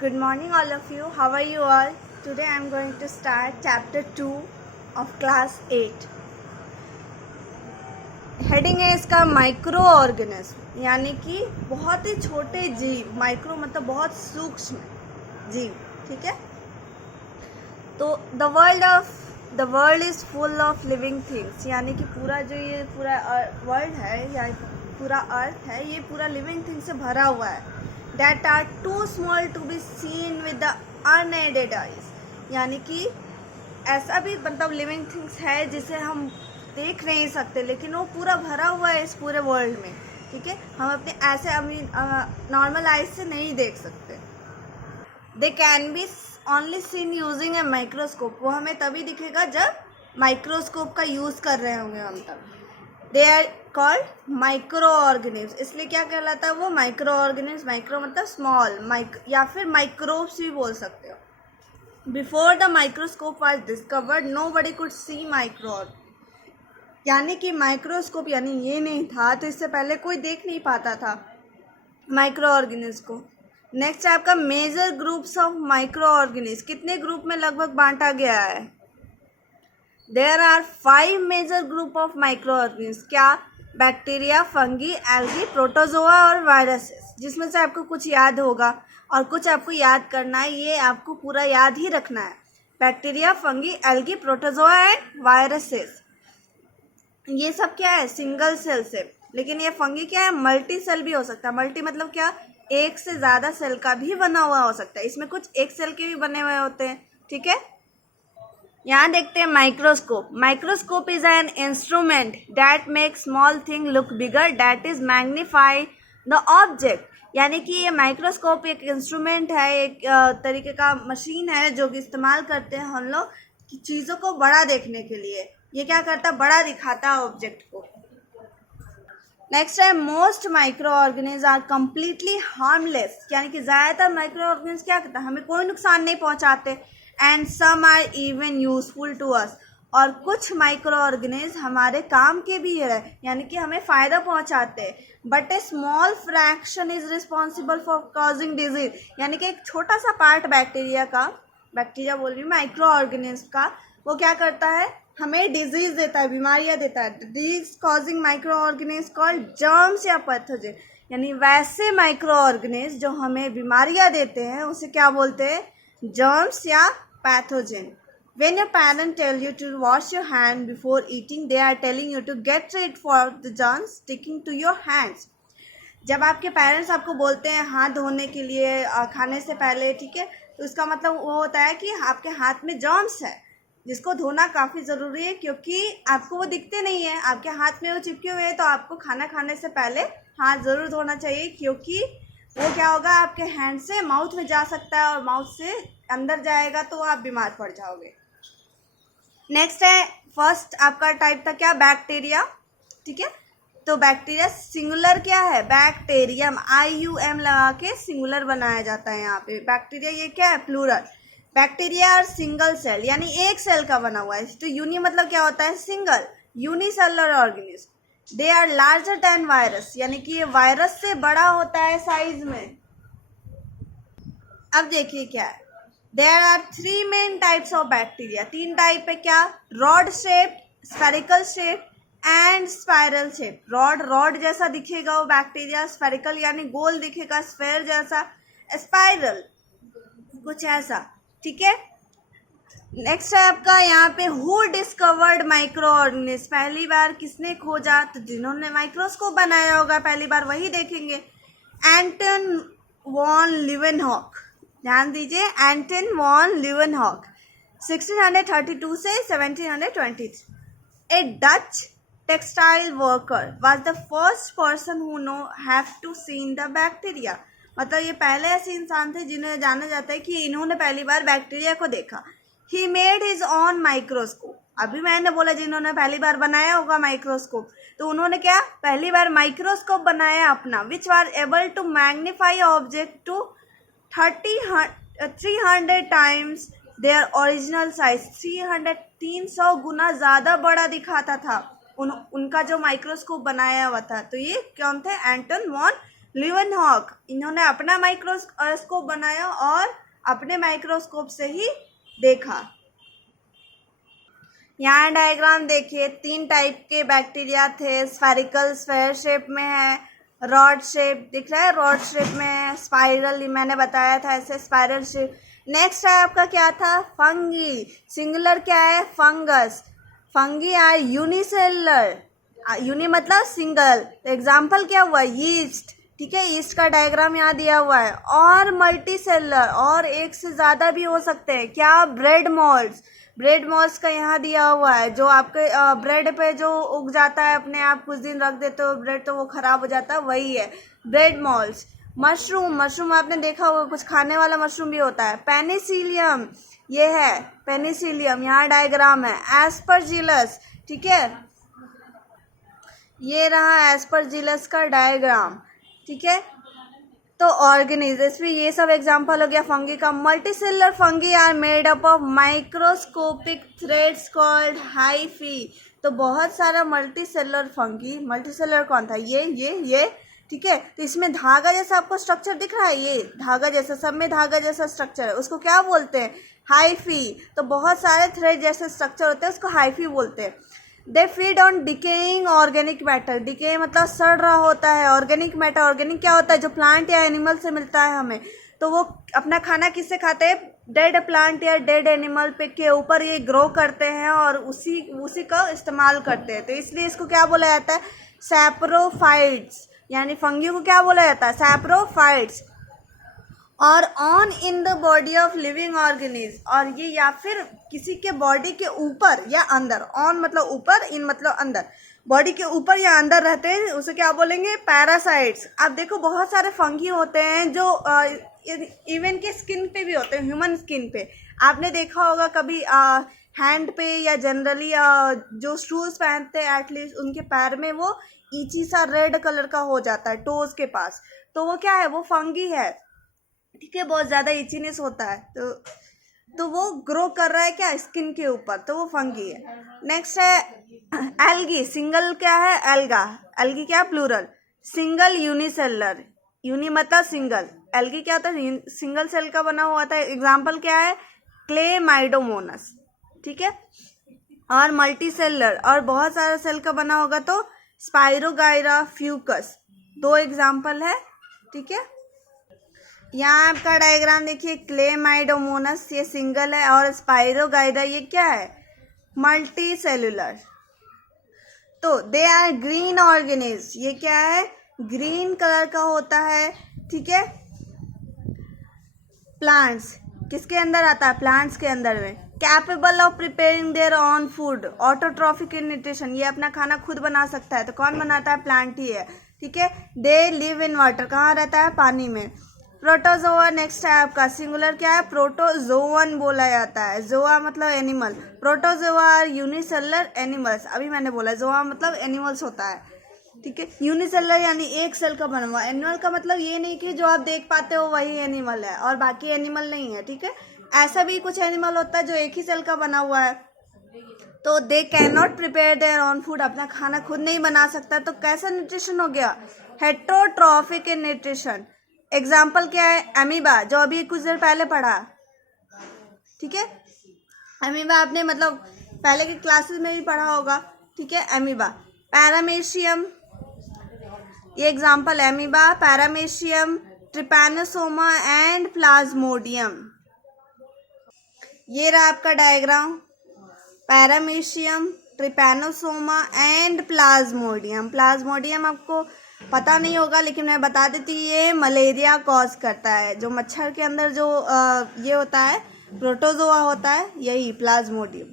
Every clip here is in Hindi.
Good morning, all of you. How are you all? Today I am going to start chapter 2 of class 8. Heading है इसका माइक्रो ऑर्गेनिज्म, यानी कि बहुत ही छोटे जीव. माइक्रो मतलब बहुत सूक्ष्म जीव. ठीक है. तो the world is full of living things, यानी कि पूरा जो ये पूरा वर्ल्ड है या पूरा अर्थ है, ये पूरा लिविंग थिंग से भरा हुआ है. That are too small to be seen with the unaided eyes, यानी कि ऐसा भी मतलब लिविंग थिंग्स है जिसे हम देख नहीं सकते, लेकिन वो पूरा भरा हुआ है इस पूरे वर्ल्ड में. ठीक है. हम अपने ऐसे नॉर्मल आइज से नहीं देख सकते. They can be only seen using a microscope. वो हमें तभी दिखेगा जब माइक्रोस्कोप का यूज़ कर रहे होंगे हम तब. They are called micro organism. इसलिए क्या कहलाता है वो माइक्रो ऑर्गेनिज्म. माइक्रो मतलब स्मॉल, या फिर माइक्रोब्स भी बोल सकते हो. Before the microscope was discovered nobody could see micro, यानी कि माइक्रोस्कोप यानी ये नहीं था तो इससे पहले कोई देख नहीं पाता था माइक्रो ऑर्गेनिज्म को. नेक्स्ट है आपका major groups of micro organism. कितने ग्रुप में लगभग बांटा गया है? There are 5 major group of micro organism. क्या? बैक्टीरिया, फंगी, एल्गी, प्रोटोजोआ और वायरसेस. जिसमें से आपको कुछ याद होगा और कुछ आपको याद करना है. ये आपको पूरा याद ही रखना है. Bacteria, fungi, algae, protozoa and viruses. ये सब क्या है? सिंगल सेल से. लेकिन ये फंगी क्या है? मल्टी सेल भी हो सकता है. मल्टी मतलब क्या? एक से ज़्यादा सेल का भी बना हुआ हो सकता है. इसमें कुछ एक सेल के भी बने हुए होते हैं. ठीक है. यहाँ देखते हैं microscope. Microscope is an instrument that make small thing look bigger, that is magnify the object. यानी कि ये माइक्रोस्कोप एक इंस्ट्रूमेंट है, एक तरीके का मशीन है जो कि इस्तेमाल करते हैं हम लोग कि चीज़ों को बड़ा देखने के लिए. ये क्या करता है? बड़ा दिखाता है ऑब्जेक्ट को. नेक्स्ट है most micro organism are completely harmless. यानी कि ज़्यादातर माइक्रो ऑर्गेनिज्म क्या करता है? हमें कोई नुकसान नहीं पहुँचाते. And some are even useful to us. और कुछ माइक्रो ऑर्गेनिज्म हमारे काम के भी है, यानी कि हमें फ़ायदा पहुंचाते हैं. But A small fraction is responsible for causing disease. यानी कि एक छोटा सा पार्ट बैक्टीरिया बोल रही हूँ, माइक्रो ऑर्गेनिज्म का, वो क्या करता है? हमें डिजीज देता है, बीमारियाँ देता है. Disease causing micro organism called germs या पैथोजन. यानी वैसे माइक्रो ऑर्गेनिज्म जो हमें बीमारियाँ देते हैं उसे क्या बोलते हैं? जर्म्स या pathogen. When your parents tell you to wash your hand before eating, they are telling you to get rid for the germs sticking to your hands. जब आपके पेरेंट्स आपको बोलते हैं हाथ धोने के लिए खाने से पहले, ठीक है, तो इसका मतलब वो होता है कि आपके हाथ में जर्म्स है जिसको धोना काफ़ी ज़रूरी है, क्योंकि आपको वो दिखते नहीं है, आपके हाथ में वो चिपके हुए हैं. तो आपको खाना खाने से पहले हाथ ज़रूर धोना चाहिए, क्योंकि वो क्या होगा? आपके हैंड से माउथ में जा सकता है और माउथ से अंदर जाएगा तो आप बीमार पड़ जाओगे. नेक्स्ट है फर्स्ट आपका टाइप था क्या? बैक्टीरिया. ठीक है. तो बैक्टीरिया सिंगुलर क्या है? बैक्टीरियम. IUM लगा के सिंगुलर बनाया जाता है यहाँ पे. बैक्टीरिया ये क्या है? प्लूरल. बैक्टीरिया और सिंगल सेल, यानी एक सेल का बना हुआ है. तो यूनि मतलब क्या होता है? Single. Unicellular organism. They are larger than virus, यानी कि ये वायरस से बड़ा होता है साइज में. अब देखिए क्या है. There are 3 main types of bacteria. 3 type है. क्या? Rod shape, spherical shape and spiral shape. Rod जैसा दिखेगा वो बैक्टीरिया. स्फेरिकल यानी गोल दिखेगा, स्फेयर जैसा. स्पाइरल कुछ ऐसा. ठीक है. नेक्स्ट है आपका यहाँ पे हु डिस्कवर्ड माइक्रो ऑर्गेनिज्म. पहली बार किसने खोजा? तो जिन्होंने माइक्रोस्कोप बनाया होगा पहली बार वही देखेंगे. Anton van Leeuwenhoek. ध्यान दीजिए, एंटन वॉन लीवेनहॉक 1632 से 1723. A Dutch textile worker was the first person who have to seen the bacteria. मतलब ये पहले ऐसे इंसान थे जिन्हें जाना जाता है कि इन्होंने पहली बार बैक्टीरिया को देखा. He made his on microscope. अभी मैंने बोला जिन्होंने पहली बार बनाया होगा माइक्रोस्कोप, तो उन्होंने क्या? पहली बार माइक्रोस्कोप बनाया अपना, which are able to magnify object to 300 times their original size. 300 गुना ज़्यादा बड़ा दिखाता था उनका जो माइक्रोस्कोप बनाया हुआ था. तो ये कौन थे? एंटन वॉन लीवनहॉक, इन्होंने अपना माइक्रोस्कोप बनाया और अपने माइक्रोस्कोप से ही देखा। यहाँ डायग्राम देखिए, 3 टाइप के बैक्टीरिया थे। स्फेरिकल, स्फेयर शेप में है। रॉड शेप दिख रहा है, रॉड शेप में है। स्पाइरल, मैंने बताया था ऐसे स्पाइरल शेप। नेक्स्ट है आपका क्या था, फंगी। सिंगुलर क्या है, fungus. Fungi are unicellular, uni मतलब सिंगल। तो एग्जाम्पल क्या हुआ, यीस्ट, ठीक है, यीस्ट का डायग्राम यहाँ दिया हुआ है। और मल्टी सेलुलर, और एक से ज़्यादा भी हो सकते हैं। क्या, ब्रेड मॉल्ड्स, ब्रेड मॉल्स का यहाँ दिया हुआ है, जो आपके ब्रेड पे जो उग जाता है अपने आप, कुछ दिन रख देते हो ब्रेड तो वो खराब हो जाता है, वही है ब्रेड मॉल्स। मशरूम, मशरूम आपने देखा होगा, कुछ खाने वाला मशरूम भी होता है। पेनिसिलियम, ये है पेनिसिलियम, यहाँ डायग्राम है। एस्परजिलस, ठीक है, ये रहा एस्परजिलस का डायग्राम, ठीक है। तो ऑर्गेनिज, इसमें ये सब एग्जांपल हो गया फंगी का। Multicellular fungi are made up of microscopic threads called hyphae. तो बहुत सारा मल्टीसेलुलर फंगी, मल्टीसेलुलर कौन था, ये, ठीक है। तो इसमें धागा जैसा आपको स्ट्रक्चर दिख रहा है, ये धागा जैसा, सब में धागा जैसा स्ट्रक्चर है, उसको क्या बोलते हैं, हाइफी। तो बहुत सारे थ्रेड जैसे स्ट्रक्चर होते हैं, उसको हाइफी बोलते हैं। They feed on decaying organic matter, decay मतलब सड़ रहा होता है। ऑर्गेनिक मैटर, ऑर्गेनिक क्या होता है, जो प्लांट या एनिमल से मिलता है हमें। तो वो अपना खाना किससे खाते हैं, डेड प्लांट या डेड एनिमल पे के ऊपर ये ग्रो करते हैं और उसी का इस्तेमाल करते हैं। तो इसलिए इसको क्या बोला जाता है, सैप्रोफाइट्स, यानी फंगी को क्या बोला जाता है, सैप्रोफाइट्स। और on in the body of living organism, और ये या फिर किसी के बॉडी के ऊपर या अंदर, ऑन मतलब ऊपर, इन मतलब अंदर, बॉडी के ऊपर या अंदर रहते हैं, उसे क्या बोलेंगे, पैरासाइट्स। आप देखो बहुत सारे फंगी होते हैं जो इवन के स्किन पे भी होते हैं, ह्यूमन स्किन पे। आपने देखा होगा कभी हैंड पे या जनरली जो शूज पहनते हैं एटलीस्ट, उनके पैर में वो ईची सा रेड कलर का हो जाता है टोज के पास, तो वो क्या है, वो फंगी है, ठीक है। बहुत ज़्यादा इचीनेस होता है तो वो ग्रो कर रहा है क्या, स्किन के ऊपर, तो वो फंगी है। नेक्स्ट है एल्गी। सिंगल क्या है, एल्गा, एल्गी क्या, प्लूरल। सिंगल यूनिसेलुलर, यूनि मतलब सिंगल, एल्गी क्या होता है, सिंगल सेल का बना हुआ था। एग्जाम्पल क्या है, क्लेमाइडोमोनस, ठीक है। और मल्टी सेलुलर, और बहुत सारा सेल का बना होगा तो स्पाइरोगाइरा, फ्यूकस, 2 एग्जाम्पल है, ठीक है। यहाँ आपका डायग्राम देखिए, क्लेमाइडोमोनस ये सिंगल है, और स्पाइरोगाइरा ये क्या है, मल्टी सेलुलर। तो दे आर ग्रीन ऑर्गेनिज, ये क्या है, ग्रीन कलर का होता है, ठीक है। प्लांट्स किसके अंदर आता है, प्लांट्स के अंदर में। Capable of preparing their own food, autotrophic in nutrition, ये अपना खाना खुद बना सकता है। तो कौन बनाता है, प्लांट ही है, ठीक है। दे लिव इन वाटर, कहाँ रहता है, पानी में। प्रोटोजोआ नेक्स्ट है आपका, सिंगुलर क्या है, प्रोटोजोवन बोला जाता है। जोआ मतलब एनिमल, प्रोटोजोआ यूनिसेलुलर एनिमल्स, अभी मैंने बोला जोआ मतलब एनिमल्स होता है, ठीक है। यूनिसेलुलर यानी एक सेल का बना हुआ। एनिमल का मतलब ये नहीं कि जो आप देख पाते हो वही एनिमल है और बाकी एनिमल नहीं है, ठीक है। ऐसा भी कुछ एनिमल होता है जो एक ही सेल का बना हुआ है। तो they can not prepare their own food, अपना खाना खुद नहीं बना सकता। तो कैसा न्यूट्रिशन हो गया, हेट्रोट्रॉफिक इन न्यूट्रिशन। एग्जाम्पल क्या है, अमीबा, जो अभी कुछ देर पहले पढ़ा, ठीक है। अमीबा आपने मतलब पहले के क्लासेस में भी पढ़ा होगा, ठीक है। अमीबा। पैरामेशियम, ये एग्जाम्पल है, amoeba, paramecium, Trypanosoma and Plasmodium. ये रहा आपका diagram, paramecium, Trypanosoma and Plasmodium. Plasmodium आपको पता नहीं होगा लेकिन मैं बता देती हूँ, ये मलेरिया कॉज करता है। जो मच्छर के अंदर जो ये होता है, प्रोटोजोआ होता है, यही प्लाज्मोडियम,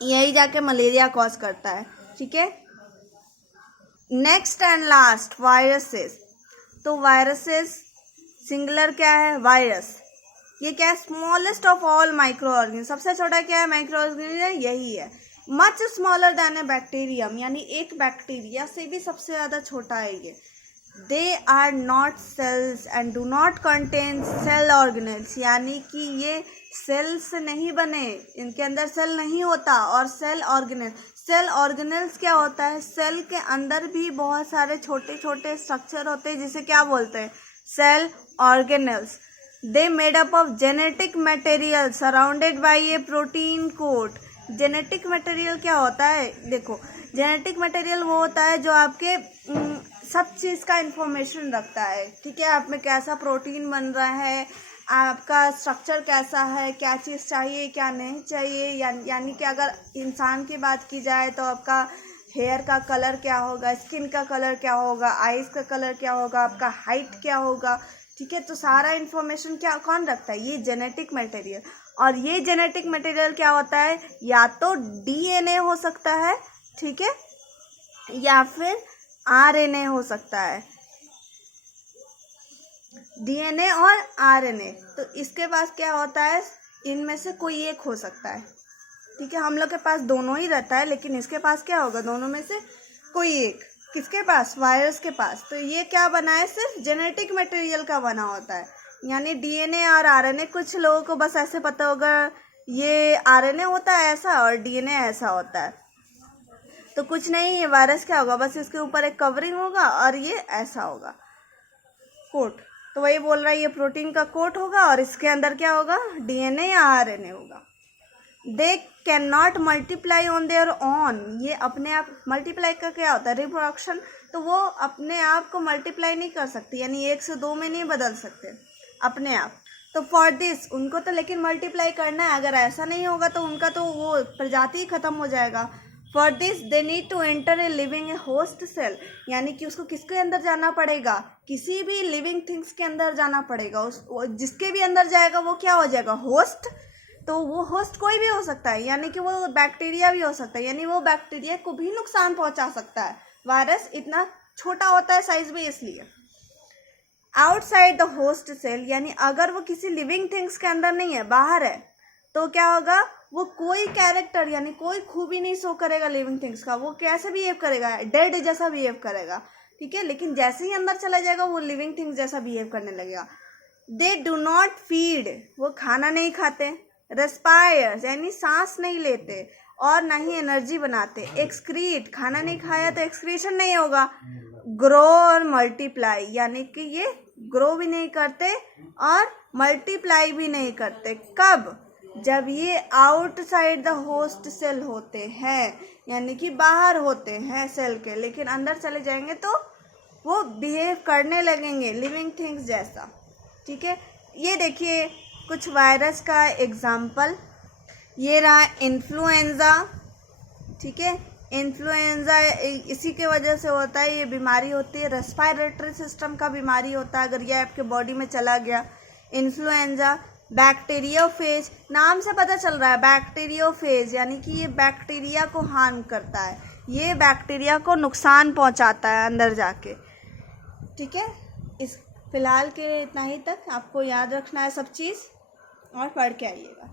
यही जाके मलेरिया कॉज करता है, ठीक है। Next and last, viruses. तो वायरसेस सिंगुलर क्या है, वायरस, ये क्या है, smallest of all micro organism, सबसे छोटा क्या है, माइक्रो ऑर्गेनिज्म, यही है। मच स्मॉलर दैन ए बैक्टीरियम, यानी एक बैक्टीरिया से भी सबसे ज़्यादा छोटा है ये। They are not cells and do not contain cell organelles, यानी कि ये सेल से नहीं बने, इनके अंदर सेल नहीं होता, और सेल ऑर्गेनेल, सेल ऑर्गेनेल्स क्या होता है, सेल के अंदर भी बहुत सारे छोटे छोटे स्ट्रक्चर होते हैं जिसे क्या बोलते हैं, cell organelles. They made up of genetic material surrounded by a protein coat. Genetic material क्या होता है, देखो जेनेटिक मटेरियल वो होता है जो आपके सब चीज़ का इंफॉर्मेशन रखता है, ठीक है, आप में कैसा प्रोटीन बन रहा है, आपका स्ट्रक्चर कैसा है, क्या चीज़ चाहिए क्या नहीं चाहिए, यानी कि अगर इंसान की बात की जाए तो आपका हेयर का कलर क्या होगा, स्किन का कलर क्या होगा, आइज़ का कलर क्या होगा, आपका हाइट क्या होगा, ठीक है, तो सारा इन्फॉर्मेशन क्या कौन रखता है, ये जेनेटिक मटेरियल। और ये जेनेटिक मटेरियल क्या होता है, या तो डीएनए हो सकता है, ठीक है, या फिर आरएनए हो सकता है, डीएनए और आरएनए। तो इसके पास क्या होता है, इनमें से कोई एक हो सकता है, ठीक है, हम लोग के पास दोनों ही रहता है, लेकिन इसके पास क्या होगा, दोनों में से कोई एक। किसके पास, वायरस के पास। तो ये क्या बना है, सिर्फ जेनेटिक मटेरियल का बना होता है, यानी डीएनए और आरएनए। कुछ लोगों को बस ऐसे पता होगा ये आरएनए होता है ऐसा और डीएनए ऐसा होता है, तो कुछ नहीं, ये वायरस क्या होगा, बस इसके ऊपर एक कवरिंग होगा और ये ऐसा होगा कोट। तो वही बोल रहा है ये प्रोटीन का कोट होगा और इसके अंदर क्या होगा, डीएनए या आरएनए होगा। They can not multiply on their own. ये अपने आप मल्टीप्लाई का क्या होता है, रिप्रोडक्शन, तो वो अपने आप को मल्टीप्लाई नहीं कर सकती, यानी 1 से 2 में नहीं बदल सकते अपने आप। तो फॉर दिस, उनको तो लेकिन मल्टीप्लाई करना है, अगर ऐसा नहीं होगा तो उनका तो वो प्रजाति ही खत्म हो जाएगा। For this they need to enter a living a host cell, यानी कि उसको किसके अंदर जाना पड़ेगा, किसी भी लिविंग थिंग्स के अंदर जाना पड़ेगा। जिसके भी अंदर जाएगा वो क्या हो जाएगा, होस्ट। तो वो होस्ट कोई भी हो सकता है, यानी कि वो बैक्टीरिया भी हो सकता है, यानी वो बैक्टीरिया को भी नुकसान पहुंचा सकता है। वायरस इतना छोटा होता है साइज में, इसलिए। आउटसाइड द होस्ट सेल, यानी अगर वो किसी लिविंग थिंग्स के अंदर नहीं है, बाहर है, तो क्या होगा, वो कोई कैरेक्टर यानी कोई खूबी नहीं शो करेगा लिविंग थिंग्स का, वो कैसे बिहेव करेगा, डेड जैसा बिहेव करेगा, ठीक है, लेकिन जैसे ही अंदर चला जाएगा वो लिविंग थिंग्स जैसा बिहेव करने लगेगा। दे डू नॉट फीड, वो खाना नहीं खाते, रेस्पायर यानी सांस नहीं लेते, और ना ही एनर्जी बनाते, एक्सक्रीट, खाना नहीं खाया तो एक्सक्रीशन नहीं होगा, ग्रो और मल्टीप्लाई, यानी कि ये ग्रो भी नहीं करते और मल्टीप्लाई भी नहीं करते। कब, जब ये आउटसाइड द होस्ट सेल होते हैं, यानी कि बाहर होते हैं सेल के, लेकिन अंदर चले जाएंगे तो वो बिहेव करने लगेंगे लिविंग थिंग्स जैसा, ठीक है। ये देखिए कुछ वायरस का एग्जाम्पल, ये रहा इन्फ्लुएंजा, ठीक है, इन्फ्लुएंजा इसी के वजह से होता है, ये बीमारी होती है, रेस्पिरेटरी सिस्टम का बीमारी होता है, अगर ये आपके बॉडी में चला गया, इन्फ्लुएंजा। बैक्टीरियोफेज, नाम से पता चल रहा है बैक्टीरियोफेज, यानी कि ये बैक्टीरिया को हार्म करता है, ये बैक्टीरिया को नुकसान पहुंचाता है अंदर जाके, ठीक है। इस फिलहाल के लिए इतना ही तक, आपको याद रखना है सब चीज़ और पढ़ के आइएगा।